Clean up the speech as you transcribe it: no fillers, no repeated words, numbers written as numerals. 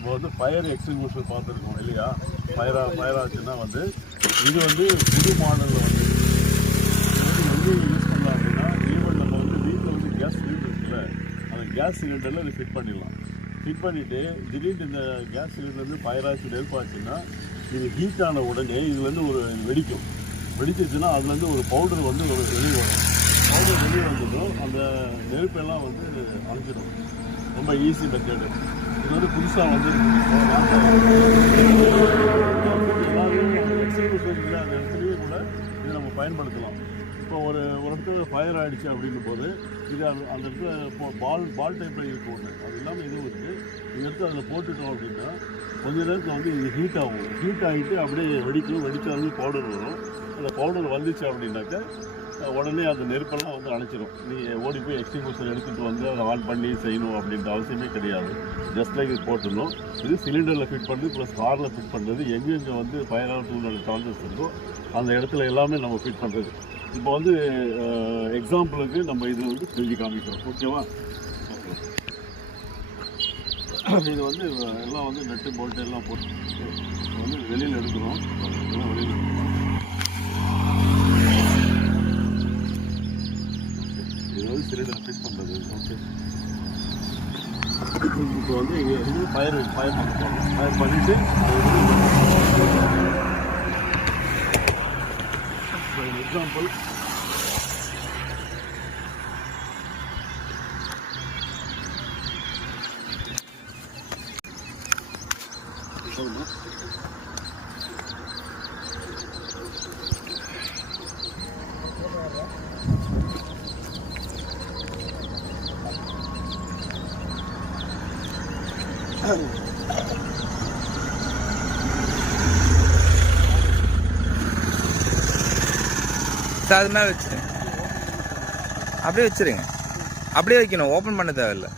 நம்ம வந்து fire extinguisher பார்த்துருக்கோம் இல்லையா? ஃபயர் ஆச்சுன்னா வந்து இது வந்து புது மாடலில் வந்து எங்கே யூஸ் பண்ணலாம் அப்படின்னா, ஈவன் நம்ம வந்து வீட்டில் வந்து கேஸ் சிலிண்டர் இருக்குல்ல, அந்த கேஸ் சிலிண்டரில் இது ஃபிட் பண்ணிடலாம். ஃபிட் பண்ணிவிட்டு திடீர்னு இந்த கேஸ் சிலிண்டர் வந்து ஃபயர் ஆச்சு நெருப்பாச்சுன்னா இது ஹீட் ஆன உடனே இதுலேருந்து ஒரு வெடிக்கும். வெடிச்சிச்சுன்னா அதுலேருந்து ஒரு பவுடர் வந்து ஒரு வெளியே வரும். பவுடர் வெளியே வந்ததும் அந்த நெருப்பெல்லாம் வந்து அணைச்சிடும். ரொம்ப ஈஸி மெத்தடு. இது வந்து புதுசாக வந்து எக்ஸ்டிங்விஷர் அந்த இடத்துலையே கூட இதை நம்ம பயன்படுத்தலாம். இப்போ ஒரு இடத்துல ஃபயர் ஆகிடுச்சு அப்படின்னும் போது இது அந்த இடத்துல பால் டைப்பில் இருக்கும் ஒன்று, அது இல்லாமல் இதுவும் இருக்குது. இந்த இடத்துல அதில் போட்டுட்டோம் அப்படின்னா கொஞ்ச நேரத்தில் வந்து இது ஹீட் ஆகும். ஹீட் ஆகிட்டு அப்படியே வெடிக்கும். வெடித்தாலும் பவுடர் வரும். அந்த பவுடர் வந்துச்சு அப்படின்னாக்கா உடனே அந்த நெருப்பெல்லாம் வந்து அணைச்சிடும். நீ ஓடி போய் எக்ஸ்டிங்விஷர் எடுத்துகிட்டு வந்து அதை ஆன் பண்ணி செய்யணும் அப்படின்ற அவசியமே கிடையாது. ஜஸ்ட் லைக் இது போட்டுடணும். இது சிலிண்டரில் ஃபிட் பண்ணுறது ப்ளஸ் காரில் ஃபிட் பண்ணுறது, எங்கெங்கே வந்து ஃபயர் ஆகிறதுக்கு சான்சஸ் இருக்கோ அந்த இடத்துல எல்லாமே நம்ம ஃபிட் பண்ணுறது. இப்போ வந்து எக்ஸாம்பிளுக்கு நம்ம இது வந்து செஞ்சு காமிக்கிறோம். ஓகேவா? இது வந்து எல்லாம் வந்து நட்டு போல்ட்டு எல்லாம் போட்டு வந்து வெளியில் எடுக்கிறோம். எல்லாம் வெளியில் எடுக்கிறோம். இது வந்து சிலிண்டர் ஃபிட் பண்ணுறது. ஓகே, இப்போ வந்து இங்கே வந்து ஃபயர் பண்ண போகிறோம். ஃபயர் பண்ணிவிட்டு எக்ஸாம்பிள் அது மேலே வச்சுருங்க. அப்படியே வச்சுருங்க. அப்படியே வைக்கணும். ஓப்பன் பண்ண தேவையில்லை.